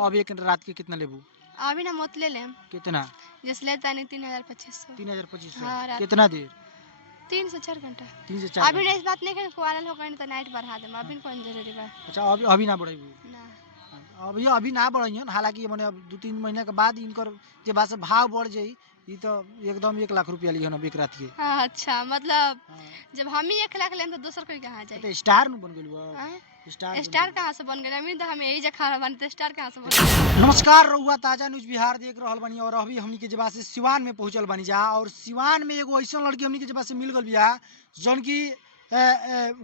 अब एक रात के कितना लेबू? अभी ना मत ले लेम। कितना? जैसे लेता नहीं 3200। 3200 हाँ, कितना देर? 3 से 4 घंटा। 3 से 4 अभी घंटा। इस बात नहीं करें कुआरल हो गई तो नाइट बढ़ा देम। अभी कौन जरूरी बा? अच्छा अभी ना बढ़ेबू? ना अभी ना बढ़ियन, हालांकि मने अब 2-3 महीना के बाद इनकर जे बा से भाव बढ़ जाई। ई तो एकदम 1 लाख रुपया लिहन अब एक रात के। हाँ, अच्छा मतलब जब हम ही 1 लाख लें तो दूसर कोई कहाँ जाए? तो स्टार नु बन गेलू अब। स्टार कहाँ से बन गए? अभी तो हम यही जगह बन तो स्टार कहाँ से बन गए? नमस्कार रउआ ताजा न्यूज बिहार देख रहल बानी और अभी हमनी के जबा से सिवान में पहुंचल बानी जा और सिवान में एगो ऐसा लड़की हमनी के जबा से मिल गल बिया जौन की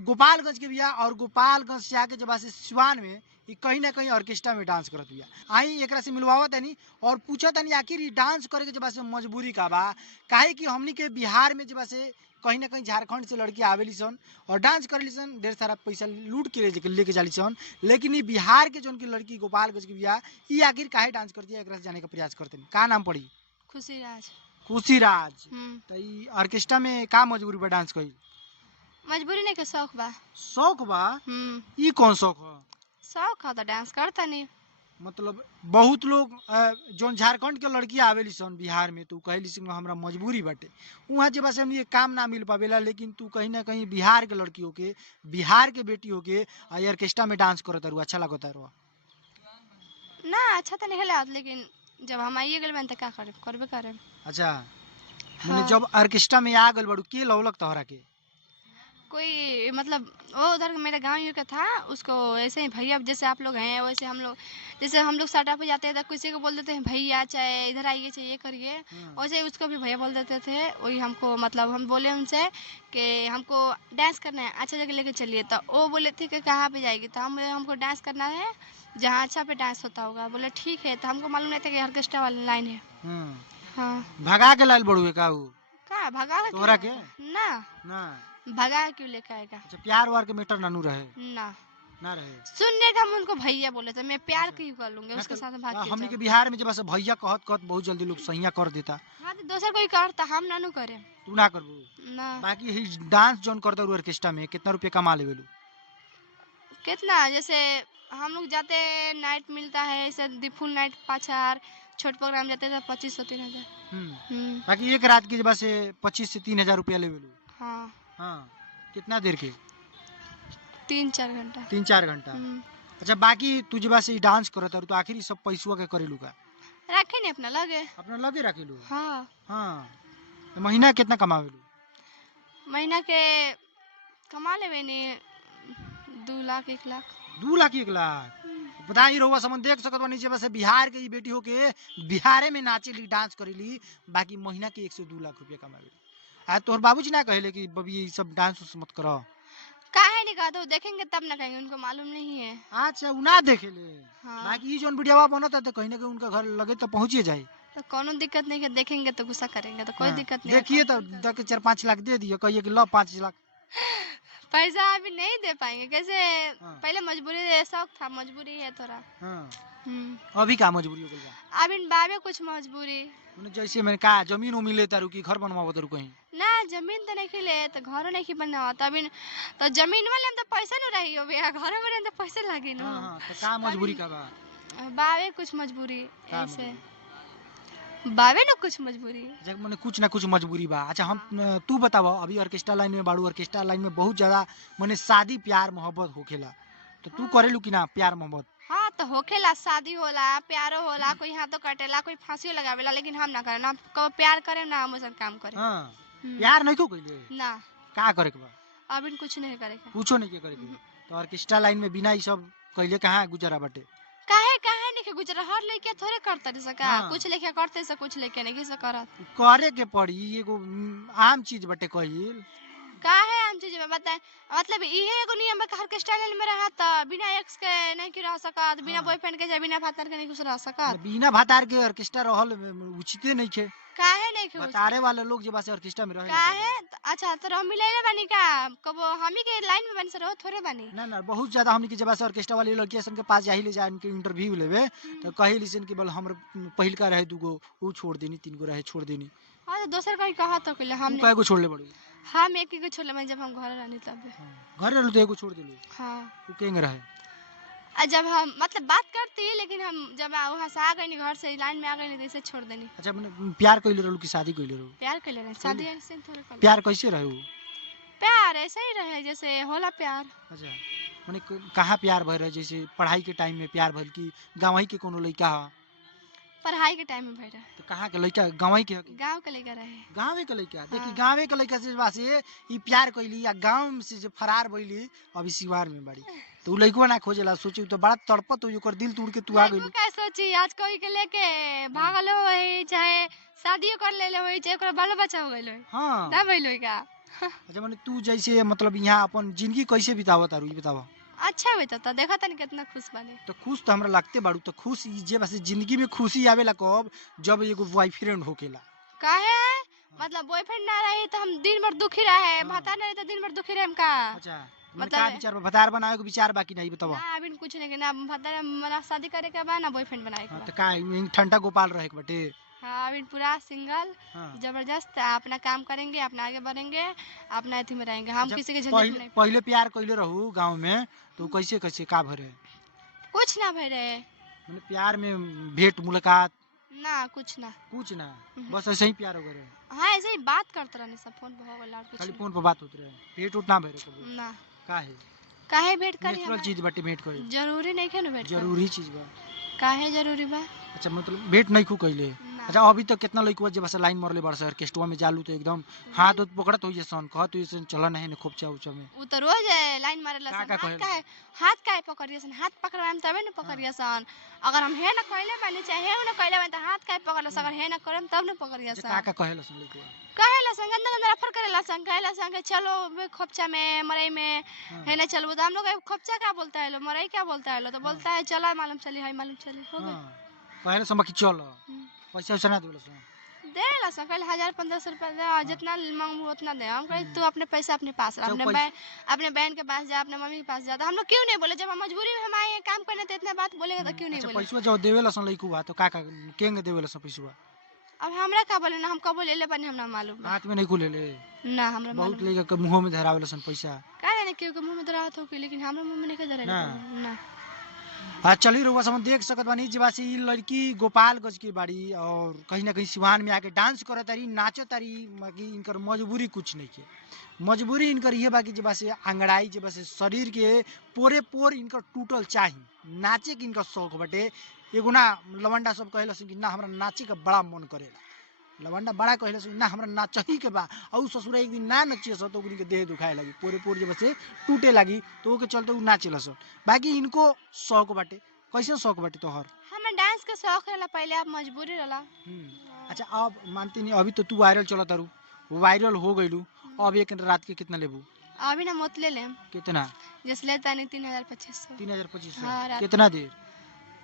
गोपालगंज के बिया और गोपालगंज से आके जबा से सिवान में ई कहीं ना कहीं ऑर्केस्ट्रा में डांस करत बिया। आई एकरा से मिलवावत तनी और पूछत तनी आखिर ई डांस करे के जबा से मजबूरी का बा, काहे कि हमनी के बिहार में जबा से कहीं ना कहीं झारखंड से लड़की आवेली सन और डांस करेली सन, ढेर सारा पैसा लूट के लेके जाली सन, लेकिन ई बिहार के जौन की लड़की गोपालगंज के बिया ई आखिर काहे डांस करती है, एकरा से जाने का प्रयास करते हैं। का नाम पड़ी? खुशी राज। खुशी राज। तो ई ऑर्केस्ट्रा में का मजबूरी बा डांस कईल? मजबूरी नहीं के शौक बा। शौक बा? ई कौन शौक है? शौक है तो डांस करता नहीं। मतलब बहुत लोग जौन झारखंड के लड़की आवेली सन बिहार में तो कहली सन हमरा मजबूरी बाटे, वहाँ जब से हमनी के काम ना मिल पावेला, लेकिन तू कहीं ना कहीं बिहार के लड़की होके, बिहार के बेटी होके ऑर्केस्ट्रा में डांस करत रhu, अच्छा लगता रhu? ना अच्छा तो नहीं लगता, लेकिन जब हम आइए गए तो क्या करे, करबे करे। अच्छा मैंने जब ऑर्केस्ट्रा में आ गल बड़ू के लौलक तोहरा के? कोई मतलब वो उधर मेरे गांव का था, उसको ऐसे ही भैया जैसे आप लोग हैं वैसे हम लोग स्टार्टअप पे जाते हैं तो किसी को बोल देते हैं भैया चाहे इधर आइए चाहे ये करिए, वैसे ही उसको भी भैया बोल देते थे। वही हमको मतलब हम बोले उनसे कि हमको डांस करना है, अच्छा जगह लेके चलिए, तो वो बोले थे कि कहाँ पे जाएगी, तो हमको डांस करना है जहाँ अच्छा पे डांस होता होगा। बोले ठीक है, तो हमको मालूम नहीं था कि ऑर्केस्ट्रा वाली लाइन है। हाँ भगा के लाल बड़ू का का भगा तोहरा के? ना ना भगा क्यों लेके आएगा? अच्छा प्यार वार के मैटर नानू रहे? ना रहे सुनने का हम उनको भैया बोले थे, मैं प्यार क्यों कर लूंगी उसके साथ भाग के? हमनी के बिहार में जब से भैया कहत कहत बहुत जल्दी लोग सहिया कर देता। हाँ तो दूसरा कोई करता, हम नानू करे। तू ना करबू? ना। बाकी ही डांस जोन करता रु ऑर्केस्ट्रा में कितना रुपया कमा लेवेलू? कितना जैसे हम लोग जाते नाइट मिलता है ऐसे फुल नाइट 5000, छोट प्रोग्राम जाते थे 2500-3000। बाकी एक रात की जब से 25 से 3000 रुपया लेवेलू? हाँ। कितना देर के? 3-4 घंटा। 3-4 घंटा। अच्छा बाकी तू जब से डांस करत रु तो आखिर सब पैसवा के करेलू का? रखे नहीं अपना लगे रखेलू? हाँ। महीना कितना कमावेलू? महीना के कमा लेवे नहीं 2 लाख 1 लाख। 2 लाख 1 लाख? बताई रहुआ समन देख सकत बानी जब से बिहार के बेटी होके बिहारे में नाचेली डांस करेली, बाकी महीना के 1 से 2 लाख रुपया कमावेली। आ तोहर बाबूजी ना कहले कि बबी ये सब डांस मत करो? काहे नहीं कहते, देखेंगे तब ना कहेंगे, उनको मालूम नहीं है। अच्छा उ ना देखेले? बाकी ये जोन वीडियोवा बनता तो कहीं ना कहीं उनका घर लगे तो पहुंचे जाए तो कोनो दिक्कत नहीं है, देखेंगे तो गुस्सा करेंगे तो कोई दिक्कत नहीं। देखिए तो 4-5 लाख दे दिए, कहिए कि लो 5 लाख। पैसा अभी नहीं दे पाएंगे कैसे? पहले मजबूरी शौक था, मजबूरी है थोड़ा। अभी का मजबूरी हो गई? अभी बाबे कुछ मजबूरी जैसे मैंने कहा जमीन उमीन लेता रू कि घर बनवाओ तारू कहीं? ना जमीन तो नहीं खिले तो घर नहीं बनावा, तभी तो जमीन वाले में तो पैसा न रही हो भैया, घर में तो पैसा लगे न। तो का मजबूरी का बा? बाबे कुछ मजबूरी ऐसे बाबे न कुछ मजबूरी जब मैंने कुछ ना कुछ मजबूरी बा। अच्छा हम तू बतावा अभी ऑर्केस्ट्रा लाइन में बाड़ू, ऑर्केस्ट्रा लाइन में बहुत ज्यादा मैंने शादी प्यार मोहब्बत होखेला, तो तू करेलू कि ना प्यार मोहब्बत? हाँ तो होखेला, शादी होला, प्यारो होला, कोई हाथों काटेला, कोई फांसियो लगावेला, लेकिन हम ना करे ना, प्यार करे ना हम ऐसा काम करे। प्यार नहीं को कइले ना का करे के बा? अभी कुछ नहीं करे के, कुछो नहीं के करे के। तो ऑर्केस्ट्रा लाइन में बिना ई सब कइले कहां गुजारा बाटे? काहे नहीं के गुजरा, हर लड़के थोड़े करता रे सका। कुछ लड़के करते से, कुछ लड़के नहीं से करत। करे के पड़ी, एगो आम चीज बाटे कइल। काहे आम चीज में बताए, मतलब इहे एगो नियम है ऑर्केस्ट्रा लाइन में रहा त बिना एक्स के नहीं की रह सकत, बिना बॉयफ्रेंड के, बिना पार्टनर के नहीं कुछ रह सकत। बिना भातार के ऑर्केस्ट्रा रहल उचित नहीं के। काहे नहीं के बतारे वाले लोग जे बासे ऑर्केस्ट्रा में रहे काहे? अच्छा तो हम मिलेले बानी का, कब हमी के लाइन में बन से रहो थोड़े बानी ना बहुत ज्यादा हमनी के जब से ऑर्केस्ट्रा वाली लड़कियां सन के पास जाही ले जाए इनके इंटरव्यू लेवे तो कही लिसन कि बोल हमर पहिल का रहे 2 गो वो छोड़ देनी, 3 गो रहे छोड़ देनी। हां तो दोसर कोई कहा तो कहले हम कय गो छोड़ ले बड़ू? हम एक ही छोड़ ले, जब हम घर रहनी तब घर रहलू तो एगो छोड़ देलू। हां तू केंग रहे? जब हम मतलब बात करती लेकिन हम जब वहाँ से आ गई घर से लाइन में आ गई तो ऐसे छोड़ देनी। अच्छा मैंने प्यार कइले रहू कि शादी कइले रहू? प्यार कर ले रहे शादी ऐसे थोड़े कर प्यार कैसे रहे उ? प्यार ऐसे ही रहे जैसे होला प्यार। अच्छा माने कहाँ प्यार भइल रहे, जैसे पढ़ाई के टाइम में प्यार भइल कि गाँवही के कोनो लइका ह? पढ़ाई के टाइम में भई रहे। तो कहाँ के लइका गाँवही के ह कि? गाँव के लेकर रहे। गाँवे के लइका देखी हाँ। गाँवे के लइका से बासे ई प्यार कइली या गाँव से जो फरार भइली अभी सिवार में बाड़ी तो उ लइकवा ना खोजेला, सोची तो बड़ा तड़पत हो ओकर दिल तोड़ के तू आ गइलू। क्या सोची आज कोई के लेके भागल हो चाहे शादियों कर ले हो चाहे ओकरा बाल बच्चा हो गइल हाँ ना भइल का। अच्छा माने तू जैसे मतलब यहाँ अपन जिंदगी कैसे बितावत तारू ई बतावा? अच्छा होता तो देखा तनी कितना खुश बने। तो खुश तो हमरा लगते बाड़ू, तो खुश ई जे बस जिंदगी में खुशी आवेला कब जब एगो बॉयफ्रेंड होकेला। काहे मतलब बॉयफ्रेंड ना रहे तो हम दिन भर दुखी रहे, हाँ। भता नहीं रहे तो दिन भर दुखी रहे हम का। अच्छा मतलब मतलब का विचार बा? भतार बनावे के विचार बाकी नहीं बतावा? ना अभी कुछ नहीं ना भता मतलब शादी करे के बा ना बॉयफ्रेंड बनाए के हाँ, बा। तो का ठंडा गोपाल रहे के बटे? हाँ अभी पूरा सिंगल हाँ। जबरदस्त अपना काम करेंगे, अपना आगे बढ़ेंगे, अपना अथी में रहेंगे, हम जब किसी के झंझट में नहीं। पहले प्यार कइले रहू गांव में तो कैसे कैसे का भरे? कुछ ना भई रहे मतलब प्यार में भेंट मुलाकात ना कुछ ना। कुछ ना, बस ऐसे ही प्यार हो गए रहे? हाँ ऐसे ही बात करते रहने सब फोन पे हो गया कुछ खाली नहीं। फोन पर बात होत रहे, भेंट उठ ना भरे कबो? ना काहे? काहे भेंट करी नेचुरल चीज बाटे भेंट कइल, जरूरी नहीं है ना भेंट करी। जरूरी चीज बा। काहे जरूरी बा अच्छा मतलब भेंट नहीं खू कइले? ना। अच्छा अभी तक कितना लइकवा जे बस लाइन मरले बड़ सर केस्टवा में जालू तो एकदम हाथ उत पकड़त होई सन, कहत होई सन चला नहीं ने खोपचा उचा में। उ तो रोज लाइन मारेला का सन का कहेला? हाथ काहे पकड़िए सन, हाथ पकड़वाएम तबे न पकड़िए सन। अगर हम हे न कइले बानी चाहे हे न कइले बानी त हाथ काहे पकड़ला सन, अगर हे न करम तब न पकड़िए अच्छा सन। का का कहेला सन लइकवा? कहेला सन गंदा गंदा रेफर करेला सन, कहेला सन कि चलो खोपचा में मरई में हाँ। है न चलबो तो हम लोग खोपचा क्या बोलता है लो, मरई क्या बोलता है लो, तो बोलता है चला मालूम चली है मालूम चली हो गई। हाँ कहेला सन बाकी चल पैसा वैसा ना देवेला सन? देला सन कल 1000-1500 रुपया दे, जितना मांगू उतना दे। हम कहे तू अपने पैसा अपने पास रख, जब अपने बहन के पास जा, अपने मम्मी के पास जा। तो हम लोग क्यों नहीं बोले, जब हम मजबूरी में हम आए हैं काम करने तो इतना बात बोलेगा तो क्यों नहीं अच्छा बोले। पैसा जब देवेला सन लइकवा तो का केंगे देवेला सन पैसा? अब हमरा का बोले ना, हम कब ले ले बनी हमरा मालूम बा। हाथ में नहीं खुले ले? ना हमरा बहुत मालूम लइका के मुंह में धरावेला सन पैसा। का जाने क्यों के मुंह में दरात हो के, लेकिन हमरा मुंह में नहीं धरे ना। ना। हाँ चली रहुआ सब देख सकत बानी जीवासी ई लड़की गोपालगंज की बाड़ी और कहीं ना कहीं सिवान में आके डांस करत तारी नाचत तारी, बाकी इनकर मजबूरी कुछ नहीं के। मजबूरी इनकर ये बाकी जीवासी अंगड़ाई जीवासी शरीर के पोरे पोर इनकर टूटल चाही, नाचे के इनकर शौक बटे। एगो ना लवंडा सब कहेला कि ना हमरा नाचे का बड़ा मन करेला, लवंडा बड़ा कहले ना हमरा नाचही के बा, और ससुरा एक दिन ना नचिए स तो उनके देह दुखाए लगी, पूरे पूरे जब से टूटे लगी तो ओके चलते उ नाचेला स। बाकी इनको शौक बाटे, कैसे शौक बाटे तोहर? हमरा डांस के शौक रहला पहले, अब मजबूरी रहला। अच्छा अब मानती नहीं, अभी तो तू वायरल चलत तारू, वायरल हो गइलू, अब एक रात के कितना लेबू? अभी ना मत ले लेम, कितना? जैसे लेता नहीं 3200 3200? हाँ, रात कितना देर?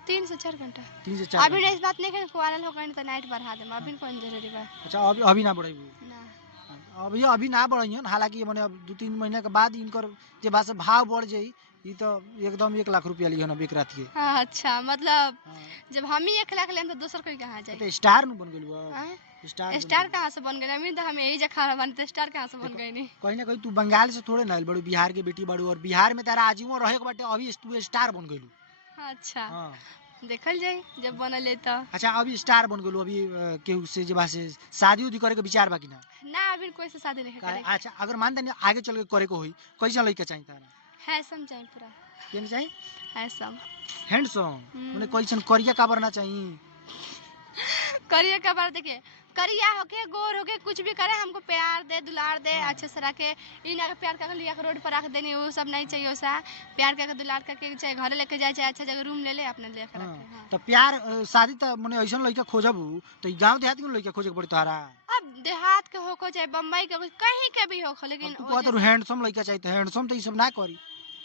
3 से 4 घंटा। 3 से 4 अभी नहीं इस बात नहीं कि वायरल हो गई तो नाइट बढ़ा देम, अभी कौन जरूरी बा अच्छा अभी अभी ना बढ़ेबू? ना। अभी ना बढ़ियन, हालांकि माने अब 2-3 महीना के बाद इनकर जे बा से भाव बढ़ जाई, ई तो एकदम 1 लाख रुपया लिहन अब एक रात के। हाँ, अच्छा मतलब हाँ। जब हम ही 1 लाख लेम तो दूसर कोई कहाँ जाए। तो स्टार नु बन गेलू अब? हाँ? स्टार स्टार कहाँ से बन गए, अभी तो हम यही जगह बन तो स्टार कहाँ से बन गए नहीं। कहीं ना कहीं तू बंगाल से थोड़े ना आइल बड़ू, बिहार के बेटी बड़ू, और बिहार में तारा आजीवन रहे के बाटे, अभी तू स्टार बन गेलू। अच्छा हाँ। देखल जाए जब बनल है तो। अच्छा अभी स्टार बन गेलू, अभी केहू से जे बा से शादी उदी करे के विचार बाकी ना? ना अभी कोई से शादी नहीं करे। अच्छा अगर मान तनी आगे चल के करे को होई, कैसा लड़का चाहिए तारा? हैसम चाहिए पूरा, केन चाहिए? हैसम हैंडसम माने कैसन करिया का बरना चाहिए? करिए का बार देखिए, करिया होके गोर होके कुछ भी करे, हमको प्यार दे दुलार दे अच्छे से रखे। इन अगर प्यार करके लिया के रोड पर रख देनी वो सब नहीं चाहिए, वैसा प्यार करके दुलार करके चाहे घर लेके जाए चाहे अच्छा जगह रूम ले ले अपने लेके रखे। हाँ। तो प्यार शादी तो माने ऐसा लड़का खोजबू तो ई गांव देहात के लड़का खोजे के पड़ी तारा? अब देहात के हो चाहे बम्बई के कहीं के भी हो, लेकिन तू कहत हैंडसम लड़का चाहिए, हैंडसम तो ई सब ना करी,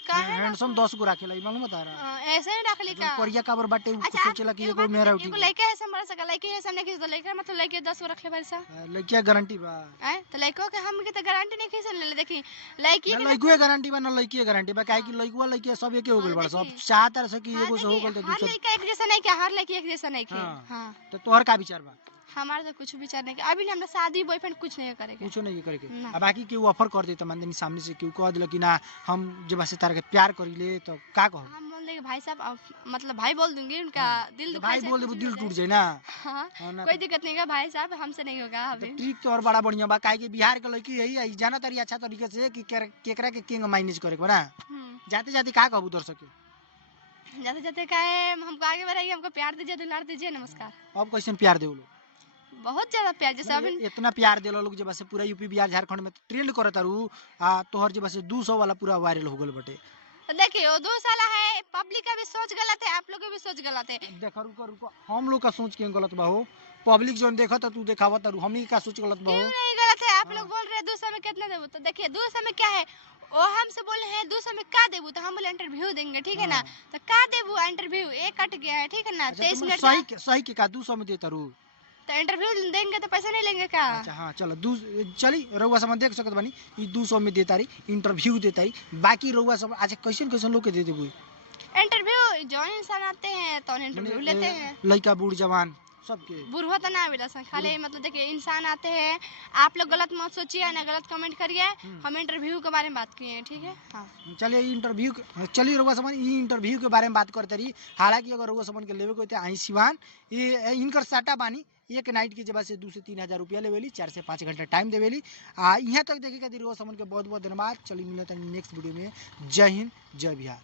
हैंडसम 10 गो रखेला ई मालूम तारा? ऐसे ही रख ली का करिया काबर बाटे उ अच्छा, सोचेला कि एगो मेरा उठी एगो लड़के है संभल सका, लड़की है सामने किसी तो लड़का मतलब लड़के 10 गो रखले बारी सा लड़किया गारंटी बा? हैं तो लड़को के हम के तो गारंटी नहीं खींच ले देखी लड़की ना के लड़कुए गारंटी बा ना लड़की गारंटी बा, काहे कि लड़कुआ लड़किया सब एके हो गेल बा, सब चाहत रहे कि एगो से हो गेल तो हर दूसरा। लड़का एक जैसा नहीं क्या, हर लड़की एक जैसा नहीं खे। हाँ। हाँ तो तोहर का विचार बा? हमारा तो कुछ विचार नहीं, अभी हमरा शादी बॉयफ्रेंड कुछ नहीं करेगा। कुछो नहीं करे के। ना। अब बाकी केहू ऑफर कर दे त मान देनी सामने से केहू कह दिल कि ना हम जब से तारा के प्यार करिले तो का कहब? हम देंगे भाई साहब मतलब भाई बोल दूंगी उनका दिल तो दुखा भाई जाए बोल कुछ दे भी दिल हो टूट जाए। जाए ना। हाँ हाँ ना, कोई दिक्कत नहीं है भाई साहब, हमसे नहीं होगा तो अभी। ट्रिक तो और बड़ा बढ़िया बा, काहे कि बिहार के लड़की यही है जाना तारी अच्छा तरीके से कि केकरा के किंग मैनेज करे के बा ना। जाते जाते का कहबू दर्शक के? जाते जाते का है, हमको आगे बढ़ाइए, हमको प्यार दीजिए, दुलार दीजिए, नमस्कार। अब कैसे प्यार दे लोग? बहुत ज्यादा प्यार, जैसे अभी इतना प्यार दे लोग जब से पूरा यूपी बिहार झारखंड में ट्रेंड करे तारू आ तोहर जब से 200 वाला पूरा वायरल हो गल बटे। देखिए वो 2 साल है, पब्लिक का भी सोच गलत है, आप लोग का भी सोच गलत है। देखो रुको रुको, हम लोग का सोच क्यों गलत बा हो? पब्लिक जोन देखा था तू दिखावा तारू, हमनी का सोच गलत बा क्यों हो? नहीं गलत है? आप हाँ। लोग बोल रहे हैं 200 में कितना देबू, तो देखिए 200 में क्या है, वो हमसे बोले हैं 200 में का देबू, तो हम बोले इंटरव्यू देंगे, ठीक है ना। हाँ। तो का देबू इंटरव्यू, एक कट गया है, ठीक है ना, अच्छा 23 तुम मिनट सही के का 200 में दे तारू? तो इंटरव्यू देंगे तो पैसा नहीं लेंगे का? अच्छा हाँ चलो चली रउआ सब देख सकत बानी ई 200 में देता रही, इंटरव्यू देता रही, बाकी रउआ सब अच्छा कैसन कैसन लोग के दे देबू? इंटरव्यू जो इंसान आते हैं तो इंटरव्यू लेते हैं, लड़का बूढ़ जवान सबके? बुढ़वा तो ना आवेला सन, खाली मतलब देखिए इंसान आते हैं, आप लोग गलत मत सोचिए ना, गलत कमेंट करिए, हम इंटरव्यू के बारे में बात किए हैं, ठीक है। हाँ चलिए इंटरव्यू चलिए रउआ समन ई इंटरव्यू के बारे में बात करते रही। हालांकि अगर रउआ समन के लेवे को आई सिवान ये इनकर साटा बानी एक नाइट की जब से 2 से 3 हजार रुपया लेवेली, 4 से 5 घंटा टाइम देवेली। यहाँ तक देखे खातिर रउआ समन के बहुत बहुत धन्यवाद। चलिए मिलते हैं नेक्स्ट वीडियो में। जय हिंद जय बिहार।